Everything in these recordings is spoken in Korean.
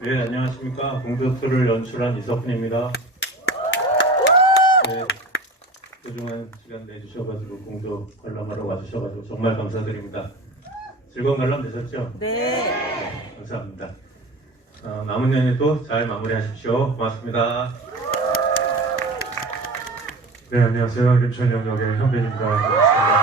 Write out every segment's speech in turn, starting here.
네, 안녕하십니까. 공조투를 연출한 이석훈입니다. 네, 소중한 시간 내주셔가지고 공조 관람하러 와주셔가지고 정말 감사드립니다. 즐거운 관람 되셨죠? 네. 감사합니다. 어, 남은 연휴도 잘 마무리하십시오. 고맙습니다. 네, 안녕하세요. 림천 영역의 현빈입니다. 반갑습니다.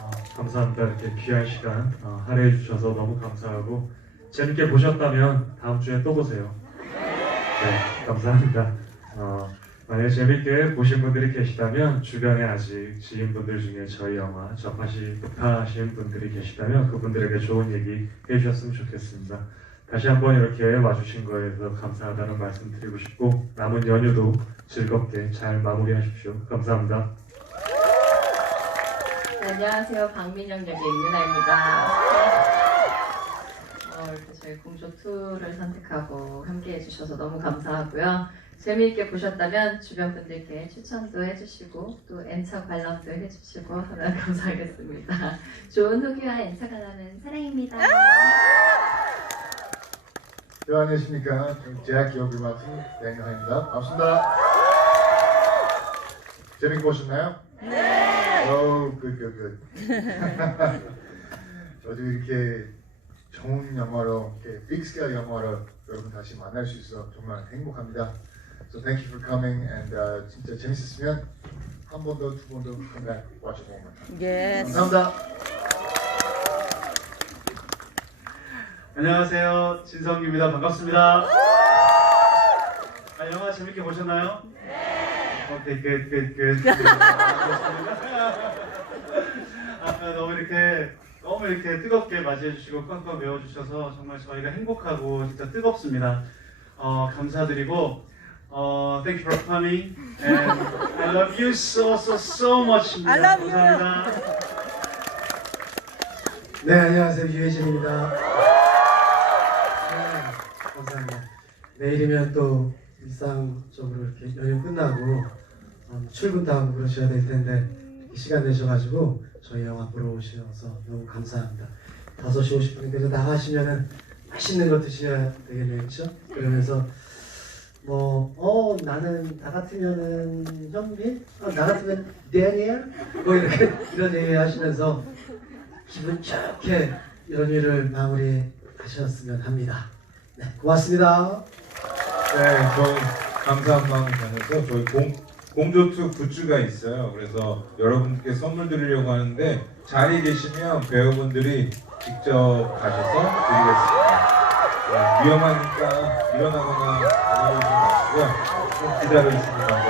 어, 감사합니다. 이렇게 귀한 시간 어, 할애해 주셔서 너무 감사하고 재밌게 보셨다면 다음 주에 또 보세요. 네, 감사합니다. 어, 만약 재밌게 보신 분들이 계시다면 주변에 아직 지인분들 중에 저희 영화 접하시 접하신 분들이 계시다면 그분들에게 좋은 얘기 해주셨으면 좋겠습니다. 다시 한번 이렇게 와주신 거에 대해서 감사하다는 말씀 드리고 싶고 남은 연휴도 즐겁게 잘 마무리하십시오. 감사합니다. 네, 안녕하세요. 박민영 역의 임윤아입니다. 어, 이렇게 저희 공조 2를 선택하고 함께 해주셔서 너무 감사하고요. 재미있게 보셨다면 주변 분들께 추천도 해주시고 또 N차 관람도 해주시고 하면 감사하겠습니다. 좋은 후기와 N차 관람은 사랑입니다. 네, 안녕하십니까. 저는 제약 기업을 맡은 양현입니다. 반갑습니다. 재밌게 보셨나요? 네. 오, 굿, 굿, 굿. 저도 이렇게 좋은 영화로, 이렇게 빅 스케일 영화로 여러분 다시 만날 수 있어 정말 행복합니다. So thank you for coming and uh, 진짜 재밌었으면 한 번 더, 두 번 더 come back, watch it one more time. 예. 감사합니다. 안녕하세요. 진성기입니다. 반갑습니다. 아, 영화 재밌게 보셨나요? 네. 오케이, 굿, 굿, 굿. 아, 너무 이렇게 너무 이렇게 뜨겁게 맞이해 주시고 꽉꽉 메워 주셔서 정말 저희가 행복하고 진짜 뜨겁습니다. 어, 감사드리고 어, thank you for coming and I love you so so so much. I love you. 감사합니다. 네, 안녕하세요. 유혜진입니다. 네, 감사합니다. 내일이면 또 일상적으로 이렇게 연휴 끝나고 음, 출근도 하고 그러셔야 될 텐데 시간 내셔가지고 저희 영화 보러 오셔서 너무 감사합니다. 5시 50분에 나가시면은 맛있는 거 드셔야 되겠네요. 그렇죠? 그러면서 뭐, 어, 나는, 나 같으면은, 현빈? 어, 나 같으면, 데니엘? 뭐, 이렇게, 이런 얘기 하시면서, 기분 좋게 이런 일을 마무리 하셨으면 합니다. 네, 고맙습니다. 네, 저희 감사한 마음 전해서 저희 공, 공조투 굿즈가 있어요. 그래서 여러분께 선물 드리려고 하는데 자리에 계시면 배우분들이 직접 가셔서 드리겠습니다. 네, 위험하니까 일어나거나 기다려주시면 감사하겠습니다.